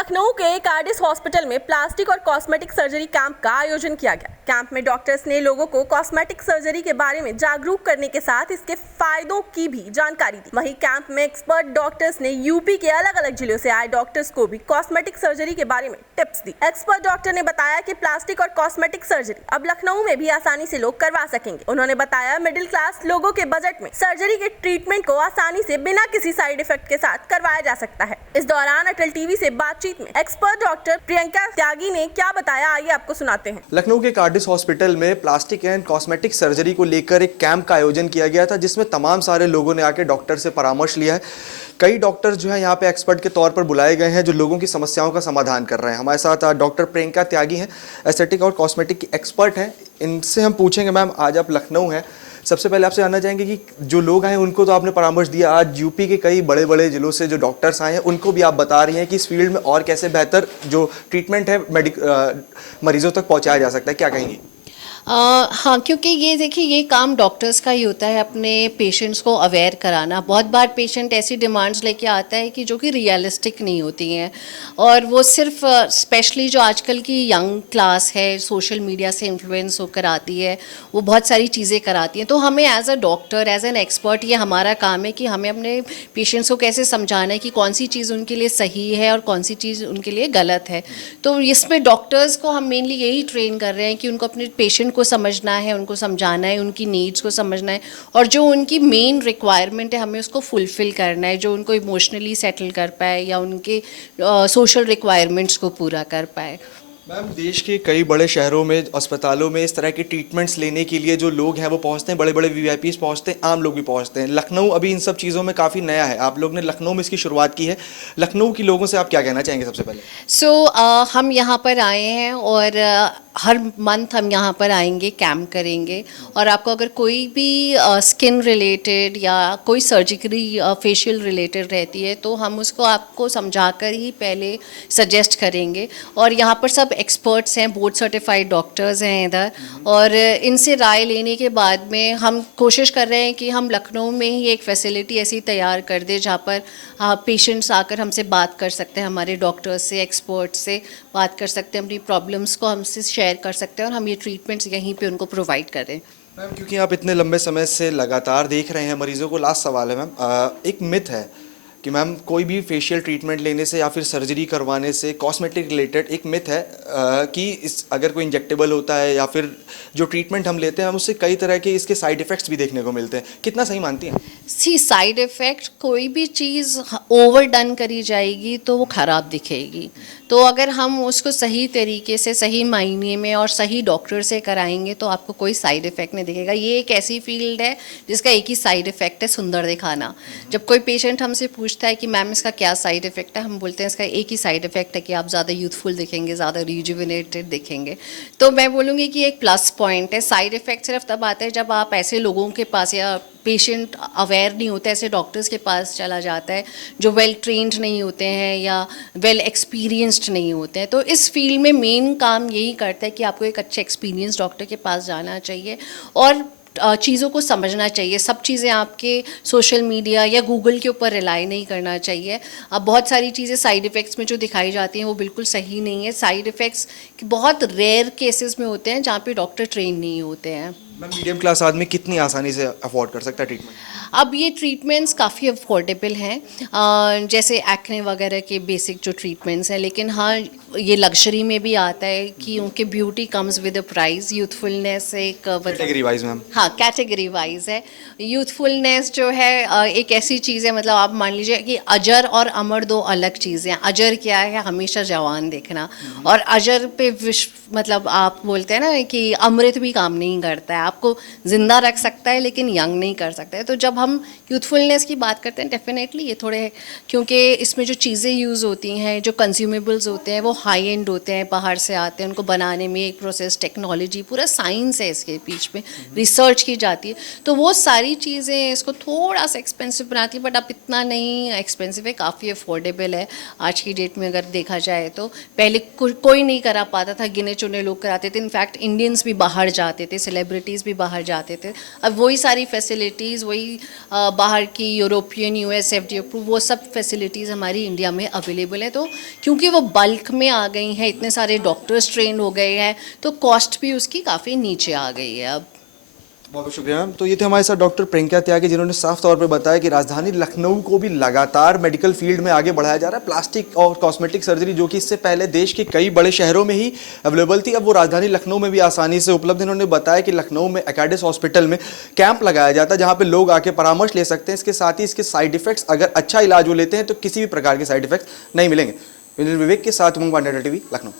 लखनऊ के कार्डिस हॉस्पिटल में प्लास्टिक और कॉस्मेटिक सर्जरी कैंप का आयोजन किया गया। कैंप में डॉक्टर्स ने लोगों को कॉस्मेटिक सर्जरी के बारे में जागरूक करने के साथ इसके फायदों की भी जानकारी दी। वहीं कैंप में एक्सपर्ट डॉक्टर्स ने यूपी के अलग अलग जिलों से आए डॉक्टर्स को भी कॉस्मेटिक सर्जरी के बारे में टिप्स दी। एक्सपर्ट डॉक्टर ने बताया कि प्लास्टिक और कॉस्मेटिक सर्जरी अब लखनऊ में भी आसानी से लोग करवा सकेंगे। उन्होंने बताया मिडिल क्लास लोगों के बजट में सर्जरी के ट्रीटमेंट को आसानी से बिना किसी साइड इफेक्ट के साथ करवाया जा सकता है। इस दौरान अटल टीवी से बातचीत में एक्सपर्ट डॉक्टर प्रियंका त्यागी ने क्या बताया, आइए आपको सुनाते हैं। लखनऊ के कार्डिस हॉस्पिटल में प्लास्टिक एंड कॉस्मेटिक सर्जरी को लेकर एक कैंप का आयोजन किया गया था, जिसमें तमाम सारे लोगों ने आके डॉक्टर से परामर्श लिया है। कई डॉक्टर जो है यहाँ पे एक्सपर्ट के तौर पर बुलाए गए हैं, जो लोगों की समस्याओं का समाधान कर रहे हैं। हमारे साथ डॉक्टर प्रियंका त्यागी हैं, एस्थेटिक और कॉस्मेटिक की एक्सपर्ट हैं। इनसे हम पूछेंगे, मैम आज आप लखनऊ हैं, सबसे पहले आपसे जानना चाहेंगे कि जो लोग आए उनको तो आपने परामर्श दिया, आज यूपी के कई बड़े बड़े जिलों से जो डॉक्टर्स आए हैं उनको भी आप बता रही हैं कि इस फील्ड में और कैसे बेहतर जो ट्रीटमेंट है मरीजों तक पहुंचाया जा सकता है, क्या कहेंगी? हाँ, क्योंकि ये देखिए ये काम डॉक्टर्स का ही होता है, अपने पेशेंट्स को अवेयर कराना। बहुत बार पेशेंट ऐसी डिमांड्स लेके आता है कि जो कि रियलिस्टिक नहीं होती हैं, और वो सिर्फ स्पेशली जो आजकल की यंग क्लास है सोशल मीडिया से इन्फ्लुएंस होकर आती है, वो बहुत सारी चीज़ें कराती हैं। तो हमें as a doctor, as an expert, ये हमारा काम है कि हमें अपने पेशेंट्स को कैसे समझाना है कि कौन सी चीज़ उनके लिए सही है और कौन सी चीज़ उनके लिए गलत है। तो इसमें डॉक्टर्स को हम मेनली यही ट्रेन कर रहे हैं कि उनको अपने पेशेंट को समझना है, उनको समझाना है, उनकी नीड्स को समझना है, और जो उनकी मेन रिक्वायरमेंट है हमें उसको फुलफिल करना है, जो उनको इमोशनली सेटल कर पाए या उनके सोशल रिक्वायरमेंट्स को पूरा कर पाए। मैम, देश के कई बड़े शहरों में अस्पतालों में इस तरह के ट्रीटमेंट्स लेने के लिए जो लोग हैं वो पहुंचते हैं, बड़े बड़े वीआईपीज पहुंचते हैं, आम लोग भी पहुंचते हैं। लखनऊ अभी इन सब चीज़ों में काफ़ी नया है, आप लोग ने लखनऊ में इसकी शुरुआत की है। लखनऊ के लोगों से आप क्या कहना चाहेंगे सबसे पहले? हम यहाँ पर आए हैं और हर मंथ हम यहाँ पर आएंगे, कैंप करेंगे, और आपको अगर कोई भी स्किन रिलेटेड या कोई सर्जिकली फेशियल रिलेटेड रहती है तो हम उसको आपको समझाकर ही पहले सजेस्ट करेंगे। और यहाँ पर सब एक्सपर्ट्स हैं, बोर्ड सर्टिफाइड डॉक्टर्स हैं इधर, और इनसे राय लेने के बाद में हम कोशिश कर रहे हैं कि हम लखनऊ में ही एक फैसिलिटी ऐसी तैयार कर दें जहाँ पर पेशेंट्स आकर हमसे बात कर सकते हैं, हमारे डॉक्टर्स से, एक्सपर्ट्स से बात कर सकते हैं, अपनी प्रॉब्लम्स को हमसे शेयर कर सकते हैं, और हम ये ट्रीटमेंट्स यहीं पे उनको प्रोवाइड करें। मैम, क्योंकि आप इतने लंबे समय से लगातार देख रहे हैं मरीजों को, लास्ट सवाल है मैम, एक मिथ है कि मैम कोई भी फेशियल ट्रीटमेंट लेने से या फिर सर्जरी करवाने से, कॉस्मेटिक रिलेटेड एक मिथ है कि अगर कोई इंजेक्टेबल होता है या फिर जो ट्रीटमेंट हम लेते हैं हम उससे कई तरह के इसके साइड इफ़ेक्ट्स भी देखने को मिलते हैं, कितना सही मानती हैं? साइड इफ़ेक्ट, कोई भी चीज़ ओवर डन करी जाएगी तो वो ख़राब दिखेगी। तो अगर हम उसको सही तरीके से, सही मायने में और सही डॉक्टर से कराएंगे तो आपको कोई साइड इफ़ेक्ट नहीं दिखेगा। ये एक ऐसी फील्ड है जिसका एक ही साइड इफ़ेक्ट है, सुंदर दिखाना। जब कोई पेशेंट हमसे पूछता है कि मैम इसका क्या साइड इफ़ेक्ट है, हम बोलते हैं इसका एक ही साइड इफ़ेक्ट है कि आप ज़्यादा यूथफुल दिखेंगे, ज़्यादा रिजुविनेटेड दिखेंगे। तो मैं बोलूँगी कि एक प्लस पॉइंट है। साइड इफ़ेक्ट सिर्फ तब आते हैं जब आप ऐसे लोगों के पास, या पेशेंट अवेयर नहीं होता, ऐसे डॉक्टर्स के पास चला जाता है जो वेल ट्रेंड नहीं होते हैं या वेल एक्सपीरियंस्ड नहीं होते हैं। तो इस फील्ड में मेन काम यही करता है कि आपको एक अच्छे एक्सपीरियंस डॉक्टर के पास जाना चाहिए और चीज़ों को समझना चाहिए। सब चीज़ें आपके सोशल मीडिया या गूगल के ऊपर रिलाई नहीं करना चाहिए। अब बहुत सारी चीज़ें साइड इफ़ेक्ट्स में जो दिखाई जाती हैं वो बिल्कुल सही नहीं है। साइड इफ़ेक्ट्स बहुत रेयर केसेस में होते हैं जहाँ पे डॉक्टर ट्रेन नहीं होते हैं। मैम, मीडियम क्लास आदमी कितनी आसानी से अफोर्ड कर सकता है ट्रीटमेंट? अब ये ट्रीटमेंट्स काफ़ी अफोर्डेबल हैं, जैसे एक्ने वगैरह के बेसिक जो ट्रीटमेंट्स हैं, लेकिन हाँ ये लग्जरी में भी आता है कि उनके beauty comes with a price. Youthfulness एक कैटेगरी वाइज मैम? हाँ, कैटेगरी वाइज है। यूथफुलनेस जो है एक ऐसी चीज़ है, मतलब आप मान लीजिए कि अजर और अमर दो अलग चीज़ें हैं। अजर क्या है? हमेशा जवान दिखना, और अजर पे मतलब आप बोलते हैं ना कि अमृत भी काम नहीं करता है, आपको ज़िंदा रख सकता है लेकिन यंग नहीं कर सकता है। तो जब हम यूथफुलनेस की बात करते हैं, डेफिनेटली ये थोड़े, क्योंकि इसमें जो चीज़ें यूज़ होती हैं, जो कंज्यूमेबल्स होते हैं वो हाई एंड होते हैं, बाहर से आते हैं, उनको बनाने में एक प्रोसेस, टेक्नोलॉजी, पूरा साइंस है इसके बीच में, रिसर्च की जाती है। तो वो सारी चीज़ें इसको थोड़ा सा एक्सपेंसिव बनाती है, बट अब इतना नहीं एक्सपेंसिव है, काफ़ी अफोर्डेबल है आज की डेट में अगर देखा जाए तो। पहले कोई नहीं करा पाता था, गिने चुने लोग कराते थे। इनफैक्ट इंडियंस भी बाहर जाते थे, सेलिब्रिटीज़ फैमिलीज़ भी बाहर जाते थे। अब वही सारी फैसिलिटीज़, वही बाहर की यूरोपियन, यूएस एफडीए अप्रूव, वो सब फैसिलिटीज़ हमारी इंडिया में अवेलेबल है। तो क्योंकि वो बल्क में आ गई हैं, इतने सारे डॉक्टर्स ट्रेन हो गए हैं, तो कॉस्ट भी उसकी काफ़ी नीचे आ गई है अब। बहुत बहुत शुक्रिया मैम। तो ये थे हमारे साथ डॉक्टर प्रियंका त्यागी, जिन्होंने साफ तौर पे बताया कि राजधानी लखनऊ को भी लगातार मेडिकल फील्ड में आगे बढ़ाया जा रहा है। प्लास्टिक और कॉस्मेटिक सर्जरी जो कि इससे पहले देश के कई बड़े शहरों में ही अवेलेबल थी, अब वो राजधानी लखनऊ में भी आसानी से उपलब्ध है। इन्होंने बताया कि लखनऊ में एकेडिस हॉस्पिटल में कैंप लगाया जाता है जहाँ पे लोग आके परामर्श ले सकते हैं। इसके साथ ही इसके साइड इफेक्ट्स, अगर अच्छा इलाज वो लेते हैं तो किसी भी प्रकार के साइड इफेक्ट्स नहीं मिलेंगे। विवेक के साथ उमंग पांडे, टीवी लखनऊ।